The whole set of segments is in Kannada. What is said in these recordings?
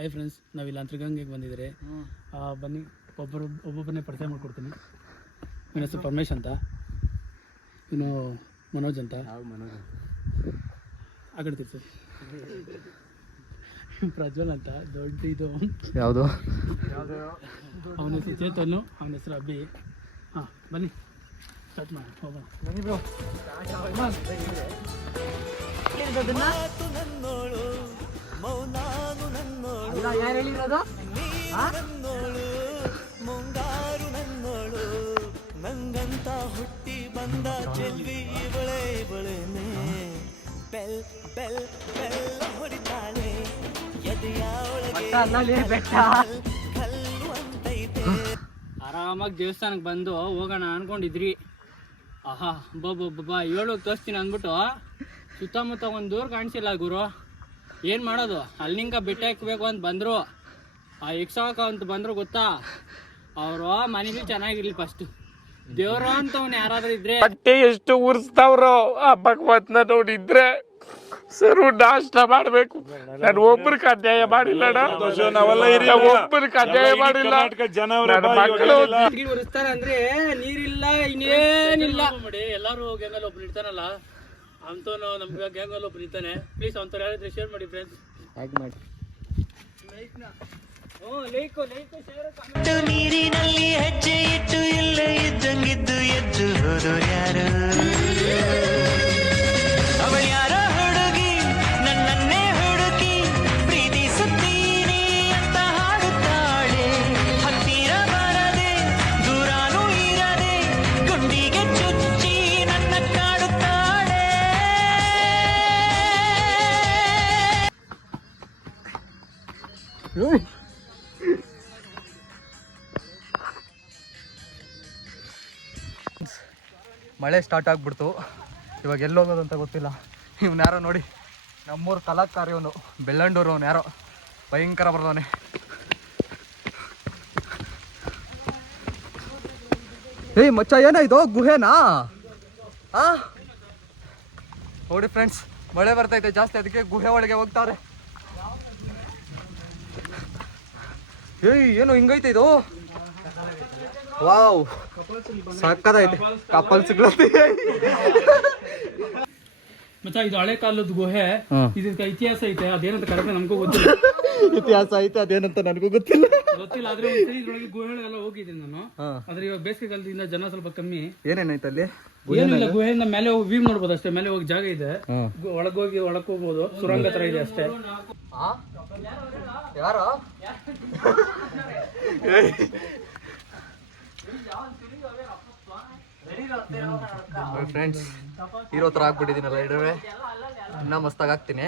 ಹೈ ಫ್ರೆಂಡ್ಸ್, ನಾವಿಲ್ಲ ಅಂತರ್ಗಂಗೆಗೆ ಬಂದಿದ್ದಾರೆ. ಬನ್ನಿ ಒಬ್ಬೊಬ್ಬರನ್ನೇ ಪರಿಚಯ ಮಾಡ್ಕೊಡ್ತೀನಿ. ನನ್ನ ಹೆಸರು ಪರಮೇಶ್ ಅಂತ, ಇನ್ನು ಮನೋಜ್ ಅಂತ. ಆ ಕಡೆ ತಿರ್ಸಿ. ಪ್ರಜ್ವಲ್ ಅಂತ ದೊಡ್ಡ ಇದು ಯಾವುದು, ಅವನ ಹೆಸರು ಚೇತನು, ಅವನ ಹೆಸರು ಅಭಿ. ಹಾಂ ಬನ್ನಿ ಸ್ಟಾರ್ಟ್ ಮಾಡಿ ಹೋಗೋಣ. ಬನ್ನಿ ಬ್ರೋ. ಯಾರು ಹೇಳಿರೋದು? ಮುಂಗಾರು ನನ್ನೋಳು ನಂಗಂತ ಹುಟ್ಟಿ ಬಂದ ಚೆಲ್ವಿ ಇವಳೆ ಇವಳೇನೆ ಬೆಲ್ ಬೆಲ್ ಬೆಲ್ಲ ಹೊಡಿತಾಳೆ ಎದೆಯ ಒಳಗೆ ಕಲ್ಲು ಅಂತೈತೆ. ಆರಾಮಾಗಿ ದೇವಸ್ಥಾನಕ್ಕೆ ಬಂದು ಹೋಗೋಣ ಅನ್ಕೊಂಡಿದ್ರಿ. ಆಹಾ ಬಬ್ಬ ಹೇಳೋದು ತೋರಿಸ್ತೀನಿ ಅಂದ್ಬಿಟ್ಟು ಸುತ್ತಮುತ್ತ ಒಂದು ದೂರ ಕಾಣಿಸಿಲ್ಲ ಗುರು. ಏನು ಮಾಡೋದು, ಅಲ್ಲಿಂಗ ಬೆಟ್ಟ ಹಾಕಬೇಕು ಅಂತ ಬಂದರು. ಆ ಎಕ್ಸಾಕ ಅಂತ ಬಂದರು ಗೊತ್ತಾ, ಅವರು ಮನೇಲಿ ಚೆನ್ನಾಗಿರ್ಲಿ ಫಸ್ಟ್. ದೇವ್ರ ಅಂತವ್ನು ಯಾರಾದ್ರೂ ಇದ್ರೆ ಬಟ್ಟೆ ಎಷ್ಟು ಉರ್ಸ್ತಾವ್ರೋ ಆ ಭಗವತ್ನ ನೋಡಿದ್ರೆ ಸರು ನಾಷ್ಟ ಮಾಡ್ಬೇಕು. ನಾನು ಒಬ್ಬರಿಗೆ ಅನ್ಯಾಯ ಮಾಡಿಲ್ಲ, ಒಬ್ಬರಿಗೆ ಅನ್ಯಾಯ ಮಾಡಿಲ್ಲ. ಉರಿಸ್ತಾರ ಅಂದ್ರೆ ನೀರಿಲ್ಲ ಇನ್ನೇನಿಲ್ಲ ಮಾಡಿ. ಎಲ್ಲಾರು ಗ್ಯಾಂಗಲ್ಲಿ ಒಬ್ರು ಇರ್ತಾನಲ್ಲ, ಅಂತವನು ನಮ್ಗೆ ಗ್ಯಾಂಗಲ್ಲಿ ಒಬ್ರು ಇರ್ತಾನೆ. ಪ್ಲೀಸ್ ಅಂತವ್ರು ಯಾರಾದ್ರೂ ಶೇರ್ ಮಾಡಿ ಫ್ರೆಂಡ್ಸ್. ನೀರಿನಲ್ಲಿ ಹೆಜ್ಜೆ ಇಟ್ಟು ಇಲ್ಲೇ ಇದ್ದಂಗಿದ್ದು ಎದ್ದು ಹೋದೋ ಯಾರು, ಅವಳು ಯಾರೋ ಹುಡುಗಿ ನನ್ನನ್ನೇ ಹುಡುಕಿ ಪ್ರೀತಿಸುತ್ತೀನಿ ಅಂತ ಹಾಡುತ್ತಾಳೆ. ಹತ್ತಿರ ಬರದೆ ದೂರಾನೂ ಇರದೆ ಗುಂಡಿಗೆ ಚುಚ್ಚಿ ನನ್ನ ಕಾಡುತ್ತಾಳೆ. ಮಳೆ ಸ್ಟಾರ್ಟ್ ಆಗ್ಬಿಡ್ತು. ಇವಾಗ ಎಲ್ಲಿ ಹೋಗೋದು ಅಂತ ಗೊತ್ತಿಲ್ಲ. ಇವ್ನು ಯಾರೋ ನೋಡಿ, ನಮ್ಮೂರು ಕಲಾಕಾರ ಇವನು, ಬೆಳ್ಳಂಡೂರು. ಅವನು ಯಾರೋ ಭಯಂಕರ ಬರ್ದವನೆ. ಏಯ್ ಮಚ್ಚ, ಏನಾಯ್ತು ಗುಹೆನಾ? ನೋಡಿ ಫ್ರೆಂಡ್ಸ್, ಮಳೆ ಬರ್ತೈತೆ ಜಾಸ್ತಿ, ಅದಕ್ಕೆ ಗುಹೆ ಒಳಗೆ ಹೋಗ್ತಾವ್ರೆ. ಏಯ್ ಏನು ಹಿಂಗೈತೆ ಇದು? ವಾವ್, ಸಕ್ಕದೈತೆ. ಕಪಲ್ ಸಿಗ್ಲತ್ತಿ ಮಚ್ಚ, ಇದು ಹಳೆ ಕಾಲದ ಗುಹೆ. ಇದಕ್ಕೆ ಇತಿಹಾಸ ಐತೆ, ಅದೇನಂತ ಕರೆಕ್ಟ್ ನಮಗೂ ಗೊತ್ತಿಲ್ಲ. ಇತಿಹಾಸ ಐತೆ, ಅದೇನಂತ ನನಗೂ ಗೊತ್ತಿಲ್ಲ. ಆದ್ರೆ ಇದ್ರೊಳಗೆ ಗುಹೆಗಳೆಲ್ಲ ಹೋಗಿದ್ದೀನಿ ನಾನು. ಆದ್ರೆ ಇವಾಗ ಬೇಸಿಗೆ ಕಾಲದಿಂದ ಜನ ಸ್ವಲ್ಪ ಕಮ್ಮಿ. ಏನೇನೈತೆ ಅಲ್ಲಿ? ಏನಿಲ್ಲ, ಗುಹೆಯಿಂದ ಮೇಲೆ ಹೋಗಿ ವ್ಯೂ ನೋಡ್ಬೋದು ಅಷ್ಟೇ. ಮೇಲೆ ಹೋಗಿ ಜಾಗ ಇದೆ, ಒಳಗೋಗಿ ಹೋಗ್ಬೋದು. ಸುರಂಗ ತರ ಇದೆ ಅಷ್ಟೇ. ಯಾರು ಫ್ರೆಂಡ್ಸ್, ಹೀರೋ ತರ ಆಗ್ಬಿಟ್ಟಿದ್ದೀನಲ್ಲ, ಇಡವೆ ಇನ್ನ ಮಸ್ತಾಗಿ ಆಗ್ತೀನಿ.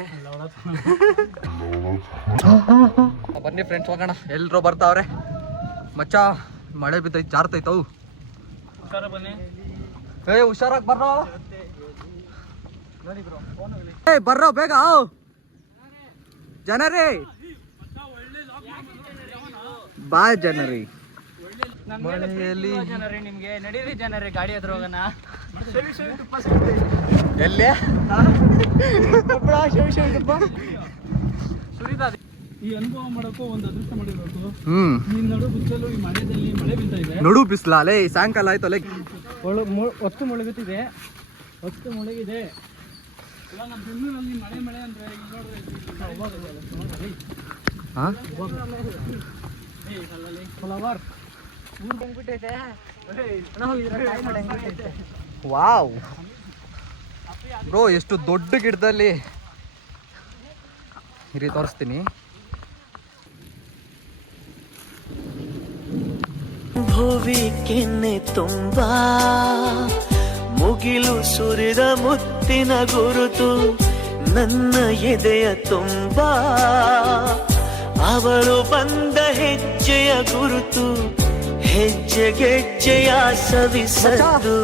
ಬನ್ನಿ ಫ್ರೆಂಡ್ಸ್ ಹೋಗೋಣ. ಎಲ್ರು ಬರ್ತಾವ್ರೆ. ಮಚ್ಚ ಮಳೆ ಬಿದ್ದೈತೆ, ಜಾರ್ತೈತವು. ಏ ಹುಷಾರಾಗಿ ಬರ್ರೋ. ಏ ಬರ್ರೋ ಬೇಗ ಜನರೇ, ಬಾ ಜನರೇ. ನಿಮ್ಗೆ ನಡೀರಿ ಜನರೇ, ಗಾಡಿ ಹತ್ರ ಹೋಗೋಣ. ಎಲ್ಲಿ ಈ ಅನುಭವ ಮಾಡಕ್ಕೂ ಒಂದು ಅದೃಷ್ಟ ಮಾಡಿರ್ಬೇಕು. ಈ ನಡು ಬಿಸಿಲು, ಈ ಮಳೆದಲ್ಲಿ ಮಳೆ ಬೀಳ್ತಾ ಇದೆ. ನಡು ಬಿಸ್ಲ ಅಲ್ಲೇ, ಸಾಯಂಕಾಲ ಆಯ್ತು ಅಲ್ಲೇ. ಹೊತ್ತು ಮುಳುಗುತ್ತಿದೆ, ಹೊತ್ತು ಮುಳುಗಿದೆ. ಇವಾಗ ನಮ್ಮ ಬೆಂಗಳೂರಲ್ಲಿ ಮಳೆ ಅಂದ್ರೆ ಈಗ ನೋಡ್ರಿ. ವಾವ್ ಬ್ರೋ, ಎಷ್ಟು ದೊಡ್ಡ ಗಿಡದಲ್ಲಿ ಇರಿ ತೋರಿಸ್ತೀನಿ. ಭುವಿ ಕೆನ್ನೆ ತುಂಬಾ ಮುಗಿಲು ಸುರಿದ ಮುತ್ತಿನ ಗುರುತು ನನ್ನ ಎದೆಯ ತುಂಬಾ, ಅವಳು ಬಂದ ಹೆಜ್ಜೆಯ ಗುರುತು, ಹೆಜ್ಜೆಗೆಜ್ಜೆಯ ಸವಿಸದ್ದು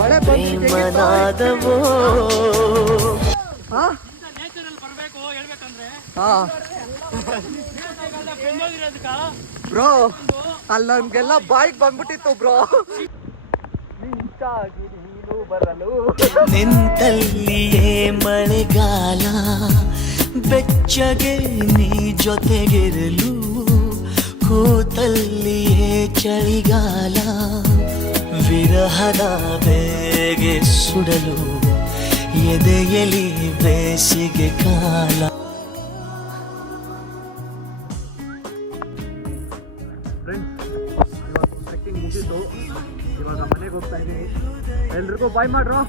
ಪ್ರೇಮನಾದವೋ. ಬ್ರೋ ಅಲ್ಲಿ ನನ್ಗೆಲ್ಲ ಬಾಯಿಗೆ ಬಂದ್ಬಿಟ್ಟಿತ್ತು ಬ್ರೋ. ನಿಂತಲ್ಲಿಯೇ ಮಳೆಗಾಲ ಬೆಚ್ಚಗೆ ನೀ ಜೊತೆಗಿರಲು ಕೂತಲ್ಲಿಯೇ ಚಳಿಗಾಲ ವಿರಹದ ಬೇಗೆ ಸುಡಲು ಎದೆಯಲಿ ಬೇಸಿಗೆ ಕಾಲ. ಟ್ರೆಕ್ಕಿಂಗ್ ಮುಗೀತು, ಇವಾಗ ಮನೆಗೆ ಹೋಗ್ತಾ ಇದ್ದೀನಿ. ಎಲ್ರಿಗೂ ಬಾಯ್ ಮಾಡ್ರು.